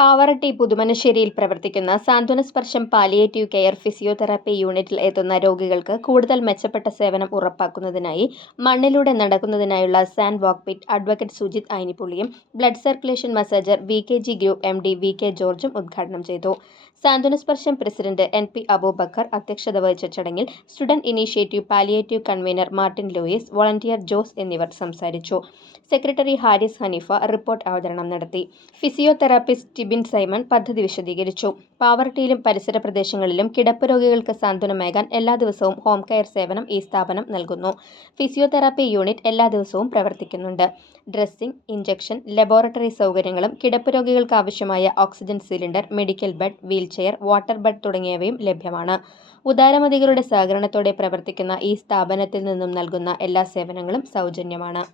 പാവറട്ടി പുതുമനശ്ശേരിയിൽ പ്രവർത്തിക്കുന്ന സാന്ത്വനസ്പർശം palliative care physiotherapy യൂണിറ്റിൽ എത്തുന്ന രോഗികൾക്ക് കൂടുതൽ മെച്ചപ്പെട്ട സേവനം ഉറപ്പാക്കുന്നതിനായി മണ്ണിലൂടെ നടക്കുന്നതിനായുള്ള sand walk pit advocate Sujith ഐനിപ്പുള്ളിയും blood circulation massager VKG group MD VK ജോർജും ഉദ്ഘാടനം ചെയ്തു. സാന്ത്വനസ്പർശം പ്രസിഡന്റ് NP അബൂബക്കർ അധ്യക്ഷത വഹിച്ച ചടങ്ങിൽ student initiative palliative convener Martin Louis, volunteer Jose എന്നിവർ സംസാരിച്ചു. സെക്രട്ടറി ഹാരിസ് ഹനീഫ റിപ്പോർട്ട് അവതരണം നടത്തി. ഫിസിയോതെറാപ്പിസ്റ്റ് ടിബിൻ സൈമൺ പദ്ധതി വിശദീകരിച്ചു. പാവറട്ടിയിലും പരിസര പ്രദേശങ്ങളിലും കിടപ്പ് രോഗികൾക്ക് സാന്ത്വനമേകാൻ എല്ലാ ദിവസവും ഹോം കെയർ സേവനം ഈ സ്ഥാപനം നൽകുന്നു. ഫിസിയോതെറാപ്പി യൂണിറ്റ് എല്ലാ ദിവസവും പ്രവർത്തിക്കുന്നുണ്ട്. ഡ്രസ്സിംഗ്, ഇഞ്ചക്ഷൻ, ലബോറട്ടറി സൗകര്യങ്ങളും കിടപ്പ് രോഗികൾക്ക് ആവശ്യമായ oxygen cylinder, medical bed, wheelchair, water bed തുടങ്ങിയവയും ലഭ്യമാണ്. ഉദാരമതികളുടെ സഹകരണത്തോടെ പ്രവർത്തിക്കുന്ന ഈ സ്ഥാപനത്തിൽ നിന്നും നൽകുന്ന എല്ലാ സേവനങ്ങളും സൗജന്യമാണ്.